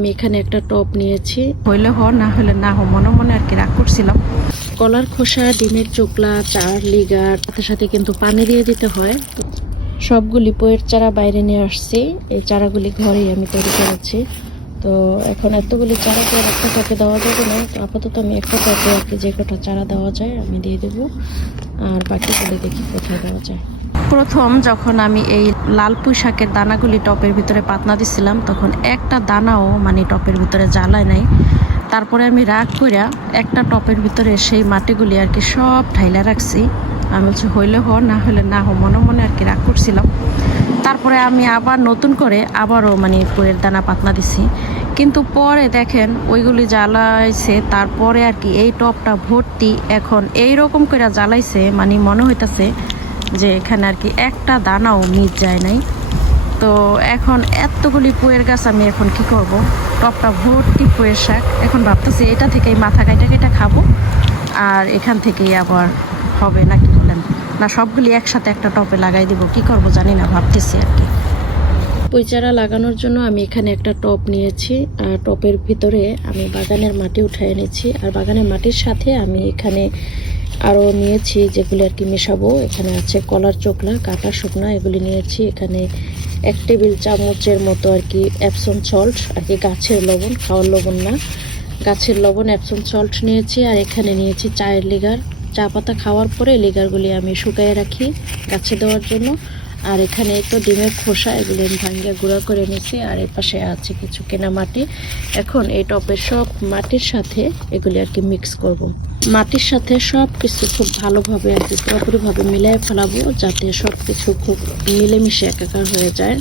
আমি এখানে একটা টপ নিয়েছি। হইলে হ না হলে না হো মনে মনে আর কি রাগ করছিলাম। কলার খোসা ডিমের চোকলা চার লিগার সাথে সাথে কিন্তু পানি দিয়ে দিতে হয়। সবগুলি বইয়ের চারা বাইরে নিয়ে আসছি। এই চারাগুলি ঘরেই আমি তৈরি করেছি। তো এখন এতগুলি চারা তো আর একটা টপে দেওয়া যাবে না? তো আপাতত আমি একটা টপে আর কি যে কটা চারা দেওয়া যায় আমি দিয়ে দেবো। আর বাকিগুলি দেখি কোথায় দেওয়া যায়। প্রথম যখন আমি এই লাল পুঁই শাকের দানাগুলি টপের ভিতরে পাতনা দিছিলাম, তখন একটা দানাও মানে টপের ভিতরে জ্বালায় নাই। তারপরে আমি রাগ কইরা একটা টপের ভিতরে সেই মাটিগুলি আর কি সব ঢাইলা রাখছি। আমি হচ্ছে হইলে হ, না হলে না হো, মনে মনে আর কি রাগ করছিলাম। তারপরে আমি আবার নতুন করে আবারও মানে পুয়ের দানা পাতনা দিছি। কিন্তু পরে দেখেন ওইগুলি জ্বালাইছে, তারপরে আর কি এই টপটা ভর্তি এখন এই রকম করে জ্বালাইছে মানে মনে হইতাছে যে এখানে আর কি একটা দানাও মিট যায় নাই। তো এখন এতগুলি পুয়ের গাছ আমি এখন কি করব? টপটা ভর্তি পুয়ের শাক। এখন ভাবতেছি এটা থেকেই মাথা কাইটা কেটে খাব। আর এখান থেকেই আবার হবে না কি বলেন? না, সবগুলি একসাথে একটা টপে লাগাই দিব। কি করব জানি না, ভাবতেছি আর কি। পুঁই চারা লাগানোর জন্য আমি এখানে একটা টপ নিয়েছি। আর টপের ভিতরে আমি বাগানের মাটি উঠাই এনেছি। আর বাগানের মাটির সাথে আমি এখানে আরও নিয়েছি যেগুলি আর কি মেশাবো। এখানে আছে কলার চোখলা কাটা শুকনা, এগুলি নিয়েছি। এখানে এক টেবিল চামচের মতো আর কি অ্যাপসন সল্ট আর কি গাছের লবণ, খাওয়ার লবণ না। গাছের লবণ অ্যাপসন সল্ট নিয়েছি, আর এখানে নিয়েছি চায়ের লিগার। চা পাতা খাওয়ার পরে লিগারগুলি আমি শুকাইয়ে রাখি গাছে দেওয়ার জন্য। আর এখানে তো ডিমের খোসা এগুলো ভাঙ্গিয়ে গুঁড়া করে নিয়েছি, আর এর পাশে আছে কিছু কেনা মাটি এখন এই টপের সব মাটির সাথে এগুলি আর কি মিক্স করব। মাটির সাথে সব কিছু খুব ভালোভাবে আর কি পুরোপুরিভাবে মিলাই ফেলাবো, যাতে সব কিছু খুব মিলেমিশে একাকার হয়ে যায়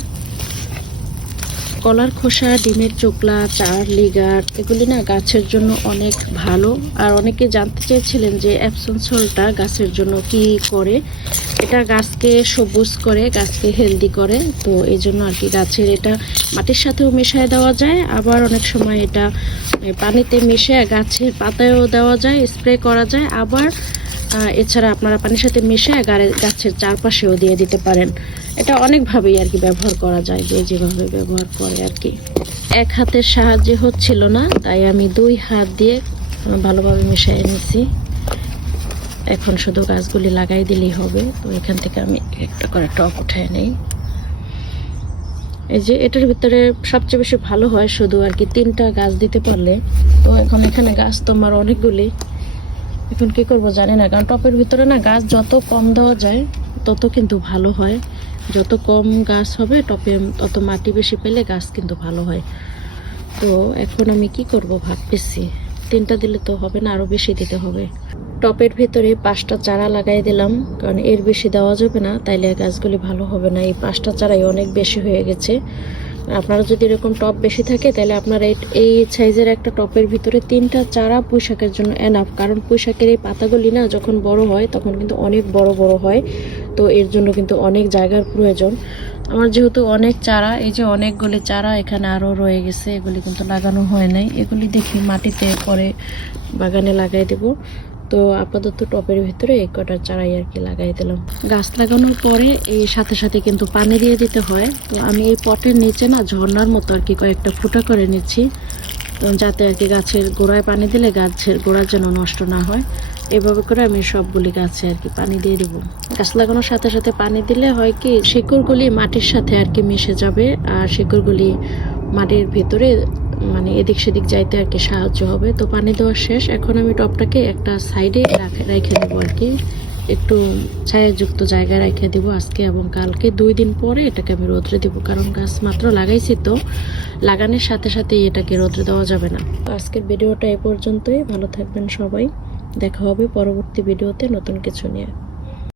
কলার খোসা, ডিমের চোকলা, চার লিগার এগুলি না গাছের জন্য অনেক ভালো। আর অনেকে জানতে চেয়েছিলেন যে অ্যাপসন সলটা গাছের জন্য কি করে? এটা গাছকে সবুজ করে, গাছকে হেলদি করে। তো এই জন্য আর কি গাছের এটা মাটির সাথেও মিশিয়ে দেওয়া যায়। আবার অনেক সময় এটা পানিতে মিশে গাছের পাতায়ও দেওয়া যায়, স্প্রে করা যায়। আবার এছাড়া আপনারা পানির সাথে মিশে গাড়ে- গাছের চারপাশেও দিয়ে দিতে পারেন। এটা অনেকভাবেই আর কি ব্যবহার করা যায়, যে যেভাবে ব্যবহার করে আর কি। এক হাতের সাহায্যে হচ্ছিল না, তাই আমি দুই হাত দিয়ে ভালোভাবে মিশিয়ে নিছি। এখন শুধু গাছগুলি লাগাই দিলেই হবে, তো এখান থেকে আমি একটা করে টপ উঠায় নেই। এই যে এটার ভিতরে সবচেয়ে বেশি ভালো হয় শুধু আর কি তিনটা গাছ দিতে পারলে। তো এখন এখানে গাছ তোমার অনেকগুলি এখন কি করব জানি না, কারণ টপের ভিতরে না গাছ যত কম দেওয়া যায়, তত কিন্তু ভালো হয়। যত কম গাছ হবে, টপে তত মাটি বেশি পেলে গাছ কিন্তু ভালো হয়। তো এখন আমি কি করব ভাবতেছি। তিনটা দিলে তো হবে না আরও বেশি দিতে হবে। টপের ভিতরে পাঁচটা চারা লাগাই দিলাম, কারণ এর বেশি দেওয়া যাবে না, তাইলে গাছগুলি ভালো হবে না। এই পাঁচটা চারাই অনেক বেশি হয়ে গেছে। আপনারা যদি এরকম টপ বেশি থাকে, তাহলে আপনারা এই সাইজের একটা টপের ভিতরে তিনটা চারা পুঁইশাকের জন্য এনাফ কারণ পুঁইশাকের এই পাতাগুলি না যখন বড় হয়, তখন কিন্তু অনেক বড় বড় হয়। তো এর জন্য কিন্তু অনেক জায়গার প্রয়োজন। আমার যেহেতু অনেক চারা, এই যে অনেকগুলি চারা এখানে আরও রয়ে গেছে, এগুলি কিন্তু লাগানো হয় নাই। এগুলি দেখি মাটিতে পরে বাগানে লাগাই দেব। তো আপাতত টপের ভিতরে এই কটা চারাই আর কি লাগাই দিলাম। গাছ লাগানোর পরে এই সাথে সাথে কিন্তু পানি দিয়ে দিতে হয়। তো আমি এই পটের নিচে না ঝর্নার মতো আর কি কয়েকটা ফুটা করে নিচ্ছি। যাতে আর কি গাছের গোড়ায় পানি দিলে গাছের গোড়া যেন নষ্ট না হয়। এভাবে করে আমি সবগুলি গাছে আর কি পানি দিয়ে দেবো। গাছ লাগানোর সাথে সাথে পানি দিলে হয় কি, শিকড়গুলি মাটির সাথে আর কি মিশে যাবে। আর শিকড়গুলি মাটির ভেতরে মানে এদিক সেদিক যাইতে আর কি সাহায্য হবে। তো পানি দেওয়া শেষ। এখন আমি টপটাকে একটা সাইডে রেখে দেবো আর কি। একটু ছায়াযুক্ত জায়গায় রেখে দিব আজকে এবং কালকে। দুই দিন পরে এটাকে আমি রোদ্রে দিব। কারণ গাছ মাত্র লাগাইছি তো। লাগানোর সাথে সাথে এটাকে রোদ্রে দেওয়া যাবে না। তো আজকের ভিডিওটা এ পর্যন্তই। ভালো থাকবেন সবাই। দেখা হবে পরবর্তী ভিডিওতে নতুন কিছু নিয়ে।